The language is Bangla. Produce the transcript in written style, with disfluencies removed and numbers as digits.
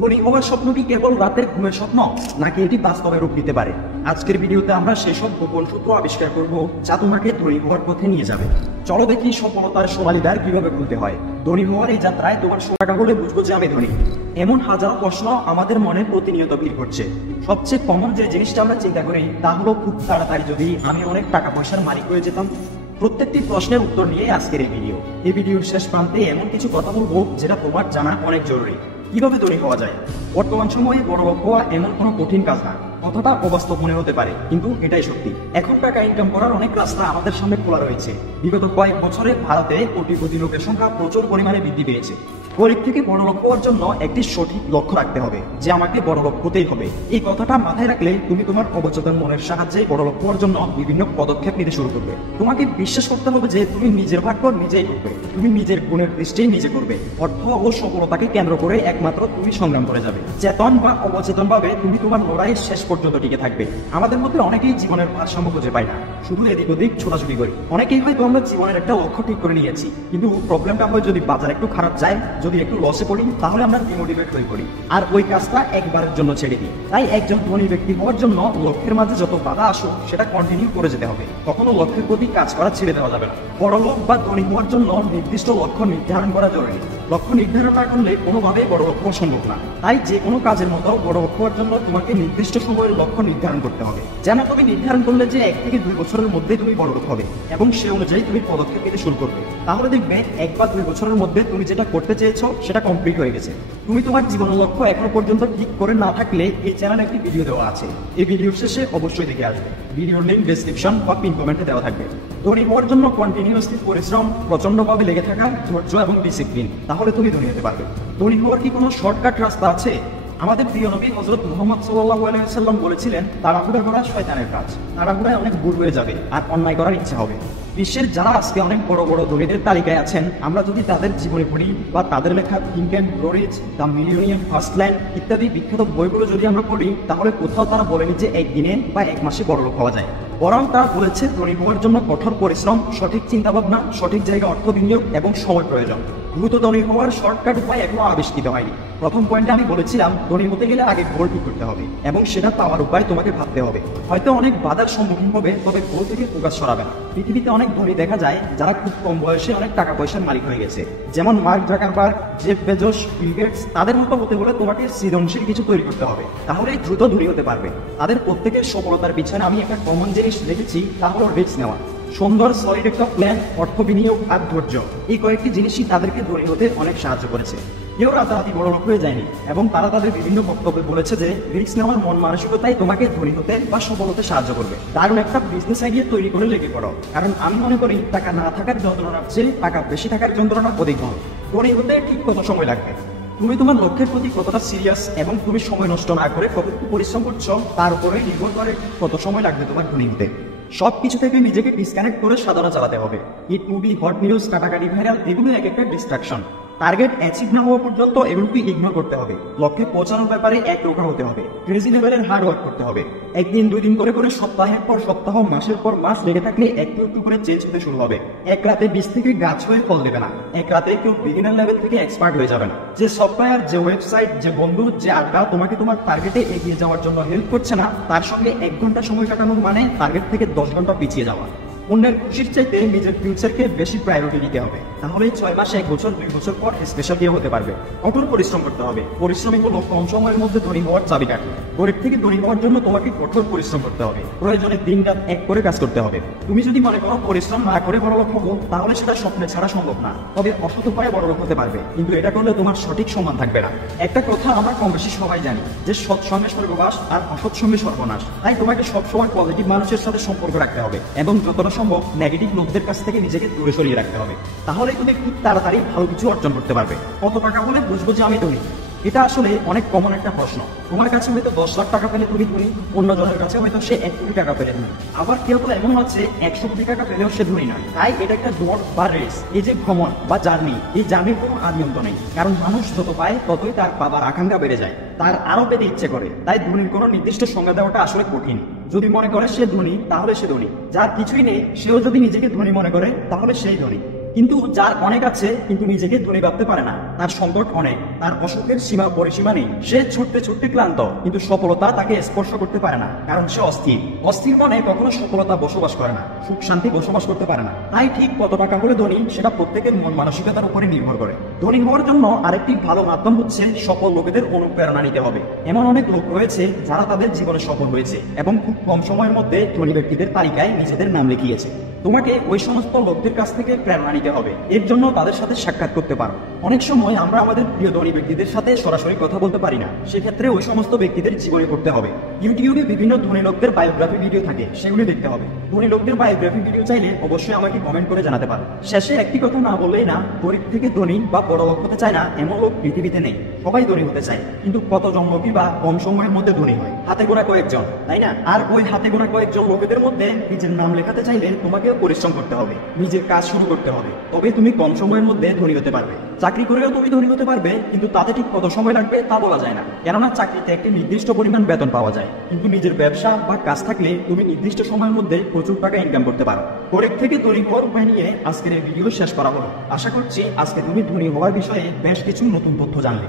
ধনী হওয়ার স্বপ্ন কি কেবল রাতের ঘুমের স্বপ্ন, নাকি এটি বাস্তবে রূপ দিতে পারে? আজকের ভিডিওতে আমরা সেসব গোপন সূত্র আবিষ্কার করব যা তোমাকে ধনী হওয়ার পথে নিয়ে যাবে। চলো দেখি সফলতার সোনালী দ্বার কিভাবে খুলতে হয়। ধনী হওয়ার এই যাত্রায় তোমার টাকা হলে বুঝবো যে আমি ধনী। এমন হাজারো প্রশ্ন আমাদের মনে প্রতিনিয়ত ভিড় করছে। সবচেয়ে কমন যে জিনিসটা আমরা চিন্তা করি তা হলো, খুব তাড়াতাড়ি যদি আমি অনেক টাকা পয়সার মালিক হয়ে যেতাম। প্রত্যেকটি প্রশ্নের উত্তর নিয়ে আজকের এই ভিডিও। এই ভিডিওর শেষ প্রান্তে এমন কিছু কথা বলবো যেটা তোমার জানা অনেক জরুরি। কিভাবে ধনী হওয়া যায়? বর্তমান সময়ে বড় লোক হওয়া এমন কোনো কঠিন কাজ না। কথাটা অবাস্তব মনে হতে পারে, কিন্তু এটাই সত্যি। এখন টাকা ইনকাম করার অনেক রাস্তা আমাদের সামনে খোলা রয়েছে। বিগত কয়েক বছরে ভারতে কোটি কোটি লোকের সংখ্যা প্রচুর পরিমাণে বৃদ্ধি পেয়েছে। গরিব থেকে বড় লোক হওয়ার জন্য একটি সঠিক লক্ষ্য রাখতে হবে, যে আমাকে বড় লোক হতেই হবে। এই কথাটা মাথায় রাখলে তুমি তোমার অবচেতন মনের সাহায্যে বড় লোক হওয়ার জন্য বিভিন্ন পদক্ষেপ নিতে শুরু করবে। তোমাকে বিশ্বাস করতে হবে যে তুমি নিজের ভাগ্য নিজেই করবে, তুমি নিজের গুণের দৃষ্টি নিজে করবে। অর্থ ও সফলতাকে কেন্দ্র করে একমাত্র তুমি সংগ্রাম করে যাবে। চেতন বা অবচেতন ভাবে তুমি তোমার লড়াই শেষ পর্যন্ত টিকে থাকবে। আমাদের মধ্যে অনেকেই জীবনের ভারসাম্য খুঁজে পায় না, শুধু এদিক ওদিক ছোটাছুটি করি। অনেকেই হয়তো আমরা জীবনের একটা লক্ষ্য ঠিক করে নিয়েছি, কিন্তু প্রবলেমটা হয় যদি বাজার একটু খারাপ যায়, যদি একটু লসে পড়ি, তাহলে আমরা ডিমোটিভেট হয়ে পড়ি আর ওই কাজটা একবারের জন্য ছেড়ে দিই। তাই একজন ধনী ব্যক্তি হওয়ার জন্য লক্ষ্যের মাঝে যত বাধা আসুক সেটা কন্টিনিউ করে যেতে হবে। কখনো লক্ষ্যের প্রতি কাজ করা ছেড়ে দেওয়া যাবে না। বড় লোক বা ধনী হওয়ার জন্য নির্দিষ্ট লক্ষ্য নির্ধারণ করা জরুরি। লক্ষ্য নির্ধারণ না করলে কোনোভাবেই বড় লক্ষ্য সম্ভব না। তাই যে কোনো কাজের মতো বড় লক্ষ্য হওয়ার জন্য তোমাকে নির্দিষ্ট সময়ের লক্ষ্য নির্ধারণ করতে হবে। যেন তুমি নির্ধারণ করলে যে 1 থেকে 2 বছরের মধ্যে তুমি বড় লোক হবে, এবং সে অনুযায়ী তুমি পদক্ষেপ নিতে শুরু করবে। তাহলে দেখবে 1 বা 2 বছরের মধ্যে তুমি যেটা করতে চেয়েছো সেটা কমপ্লিট হয়ে গেছে। তুমি তোমার জীবনের লক্ষ্য এখনো পর্যন্ত ঠিক করে না থাকলে এই চ্যানেলে একটি ভিডিও দেওয়া আছে, এই ভিডিওর শেষে অবশ্যই দেখে আসবে। ভিডিওর লিংক ডেসক্রিপশন বা পিন কমেন্টে দেওয়া থাকবে। ধনী হওয়ার জন্য কন্টিনিউয়াসলি পরিশ্রম, প্রচন্ডভাবে লেগে থাকা, ধৈর্য এবং ডিসিপ্লিন, তাহলে তুমি ধনী হতে পারবে। ধনী হওয়ার কি কোনো শর্টকাট রাস্তা আছে? আমাদের প্রিয় নবী হযরত মুহাম্মদ সাল্লাল্লাহু আলাইহি ওয়াসাল্লাম বলেছিলেন, তাড়াহুড়া করা শয়তানের কাজ। তাড়াহুড়ায় অনেক ভুল হয়ে যাবে আর অন্যায় করার ইচ্ছা হবে। বিশ্বের যারা আজকে অনেক বড় বড় ধনীদের তালিকায় আছেন, আমরা যদি তাদের জীবনী পড়ি বা তাদের লেখা think and grow rich, the millionaire fast lane ইত্যাদি বিখ্যাত বইগুলো যদি আমরা পড়ি, তাহলে কোথাও তারা বলেনি যে একদিনে বা 1 মাসে বড়লোক হওয়া যায়। বরং তারা বলেছে ধনী হওয়ার জন্য কঠোর পরিশ্রম, সঠিক চিন্তাভাবনা, সঠিক জায়গায় অর্থ বিনিয়োগ এবং সময় প্রয়োজন। দ্রুত ধনী হওয়ার শর্টকাট উপায় এখনো আবিষ্কৃত হয়নি। প্রথম পয়েন্টে আমি বলেছিলাম, ধনী হতে গেলে আগে গোল ঠিক করতে হবে এবং সেটা পাওয়ার উপায় তোমাকে ভাবতে হবে। হয়তো অনেক বাধার সম্মুখীন হবে, তবে গোল থেকে ফোকাস সরাবে না। পৃথিবীতে অনেক ধনী দেখা যায় যারা খুব কম বয়সে অনেক টাকা পয়সার মালিক হয়ে গেছে, যেমন Mark Zuckerberg, Jeff Bezos, Bill Gates. তাদের মতো হতে হলে তোমাকে সৃজনশীল কিছু তৈরি করতে হবে, তাহলেই দ্রুত ধনী হতে পারবে। তাদের প্রত্যেকের সফলতার পিছনে আমি একটা কমন জিনিস দেখেছি, তা হলো রিস্ক নেওয়া। সুন্দর সলিড একটা প্ল্যান, অর্থ বিনিয়োগ আর ধৈর্য, এই কয়েকটি জিনিসই তাদেরকে ধনী হতে অনেক সাহায্য করেছে। কেউ রাতারাতি বড় লোক হয়ে যায়নি, এবং তারা তাদের বিভিন্ন বক্তব্যে বলেছে যে রিস্ক নেওয়ার মন মানসিকতাই তোমাকে ধনী হতে বা সফল হতে সাহায্য করবে। দারুণ একটা বিজনেস আইডিয়া তৈরি করে লেগে পড়ো, কারণ আমি মনে করি টাকা না থাকার যন্ত্রণার চেয়ে টাকা বেশি থাকার যন্ত্রণা অধিক হয়। ধনী হতে ঠিক কত সময় লাগবে? তুমি তোমার লক্ষ্যের প্রতি কতটা সিরিয়াস এবং তুমি সময় নষ্ট না করে কতটুকু পরিশ্রম করছো তার উপরে নির্ভর করে কত সময় লাগবে তোমার ধনী হতে। সবকিছু থেকে নিজেকে ডিসকানেক্ট করে সাধনা চালাতে হবে। হিট মুভি, হট নিউজ, কাটাকাটি, ভাইরাল, এগুলো এক একটা ডিস্ট্রাকশন। টার্গেট অ্যাচিভ না হওয়া পর্যন্ত এগুলোকে ইগনোর করতে হবে। লক্ষ্যে পৌঁছানোর ব্যাপারে একরোখা হতে হবে। ক্রেজি লেভেলের হার্ড ওয়ার্ক করতে হবে। একদিন 2 দিন করে সপ্তাহের পর সপ্তাহ, মাসের পর মাস লেগে থাকলে একটু একটু করে চেঞ্জ হতে শুরু হবে। এক রাতে বীজ থেকে গাছ হয়ে ফল দেবে না। এক রাতে কেউ বিগিনার লেভেল থেকে এক্সপার্ট হয়ে যাবে না। যে সফটওয়্যার, যে ওয়েবসাইট, যে বন্ধু, যে আড্ডা তোমাকে তোমার টার্গেটে এগিয়ে যাওয়ার জন্য হেল্প করছে না, তার সঙ্গে 1 ঘন্টা সময় কাটানোর মানে টার্গেট থেকে 10 ঘন্টা পিছিয়ে যাওয়া। অন্যের খুশির চাইতে নিজের ফিউচারকে বেশি প্রায়োরিটি দিতে হবে, তাহলে 6 মাস, 1 বছর, 2 বছর পর স্পেশাল কেউ হতে পারবে। কঠোর পরিশ্রম করতে হবে। পরিশ্রমই হলো কম সময়ের মধ্যে ধনী হওয়ার চাবিকাঠি। গরিব থেকে ধনী হওয়ার জন্য তোমাকে কঠোর পরিশ্রম করতে হবে। প্রয়োজনে দিন-রাত এক করে কাজ করতে হবে। তুমি যদি মনে করো পরিশ্রম না করে বড়লোক হবো, তাহলে সেটা স্বপ্নে ছাড়া সম্ভব না। তবে অসৎ উপায়ে বড়লোক হতে পারবে, কিন্তু এটা করলে তোমার সঠিক সম্মান থাকবে না। একটা কথা আমরা কম বেশি সবাই জানি, যে সৎ সঙ্গে স্বর্গবাস আর অসৎ সঙ্গে সর্বনাশ। তাই তোমাকে সবসময় পজিটিভ মানুষের সাথে সম্পর্ক রাখতে হবে এবং যতটা সম্ভব নেগেটিভ লোকদের কাছ থেকে নিজেকে দূরে সরিয়ে রাখতে হবে। তাহলে তুমি খুব তাড়াতাড়ি ভালো কিছু অর্জন করতে পারবে। কত টাকা হলে বুঝবো যে আমি ধনী? এটা আসলে অনেক কমন একটা প্রশ্ন। তোমার কাছে হয়তো 10 লাখ টাকা পেলে তুমি ধনী, অন্যজনের কাছে হয়তো সে 1 কোটি টাকা পেলে ধনী। আবার কেউ তো এমন হচ্ছে 100 কোটি টাকা পেলেও সে ধনী নয়। তাই এটা একটা দৌড় বা রেস। এই যে ভ্রমণ বা জার্নি, এই জার্নির কোনো আদিয়ন্ত নেই, কারণ মানুষ যত পায় ততই তার পাবার আকাঙ্ক্ষা বেড়ে যায়, তার আরো পেতে ইচ্ছে করে। তাই ধনীর কোনো নির্দিষ্ট সংজ্ঞা দেওয়াটা আসলে কঠিন। যদি মনে করে সে ধনী, তাহলে সে ধনী। যার কিছুই নেই সেও যদি নিজেকে ধনী মনে করে, তাহলে সেই ধনী। কিন্তু যার অনেক আছে কিন্তু নিজেকে ধনী ভাবতে পারে না, তার সংকট অনেক, তার অসুখের সীমা পরিসীমা নেই, সে ছুটতে ছুটতে ক্লান্ত কিন্তু সফলতা তাকে স্পর্শ করতে পারে না, কারণ সে অস্থির। অস্থির মনে কখনো সফলতা বসবাস করে না, সুখ শান্তি বসবাস করতে পারে না। তাই ঠিক কত টাকা হলে ধনী সেটা প্রত্যেকের মন মানসিকতার উপরে নির্ভর করে। ধনী হওয়ার জন্য আরেকটি ভালো মাধ্যম হচ্ছে সফল লোকেদের অনুপ্রেরণা নিতে হবে। এমন অনেক লোক রয়েছে যারা তাদের জীবনে সফল হয়েছে এবং খুব কম সময়ের মধ্যে ধনী ব্যক্তিদের তালিকায় নিজেদের নাম লিখিয়েছে। তোমাকে ওই সমস্ত লোকদের কাছ থেকে প্রেরণা নিতে হবে, এর জন্য তাদের সাথে সাক্ষাৎ করতে পারো। অনেক সময় আমরা আমাদের প্রিয় ধনী ব্যক্তিদের সাথে সরাসরি কথা বলতে পারি না, সেক্ষেত্রে ওই সমস্ত ব্যক্তিদের জীবনে করতে হবে। ইউটিউবে বিভিন্ন ধনী লোকদের বায়োগ্রাফি ভিডিও থাকে, সেগুলি দেখতে হবে। ধনী লোকদের বায়োগ্রাফি ভিডিও চাইলে অবশ্যই আমাকে কমেন্ট করে জানাতে পারো। শেষে একটি কথা না বললেই না, গরিব থেকে ধনী বা বড় লোক হতে চায় না এমন লোক পৃথিবীতে নেই। সবাই ধনী হতে চায়, কিন্তু কতজন লোকই বা কম সময়ের মধ্যে ধনী হয়? হাতে গোনা কয়েকজন, তাই না? আর ওই হাতে গোনা কয়েকজন লোকেদের মধ্যে নিজের নাম লেখাতে চাইলে তোমাকে পরিশ্রম করতে হবে, নিজের কাজ শুরু করতে হবে, তবে তুমি কম সময়ের মধ্যে ধনী হতে পারবে। চাকরি করেও তুমি ধনী হতে পারবে, কিন্তু তাতে ঠিক কত সময় লাগবে তা বলা যায় না, কেননা চাকরিতে একটি নির্দিষ্ট পরিমাণ বেতন পাওয়া যায়, কিন্তু নিজের ব্যবসা বা কাজ থাকলে তুমি নির্দিষ্ট সময়ের মধ্যে প্রচুর টাকা ইনকাম করতে পারো। গরিব থেকে ধনী হওয়ার উপায় নিয়ে আজকের এই ভিডিও শেষ করা হলো। আশা করছি আজকে তুমি ধনী হওয়ার বিষয়ে বেশ কিছু নতুন তথ্য জানলে।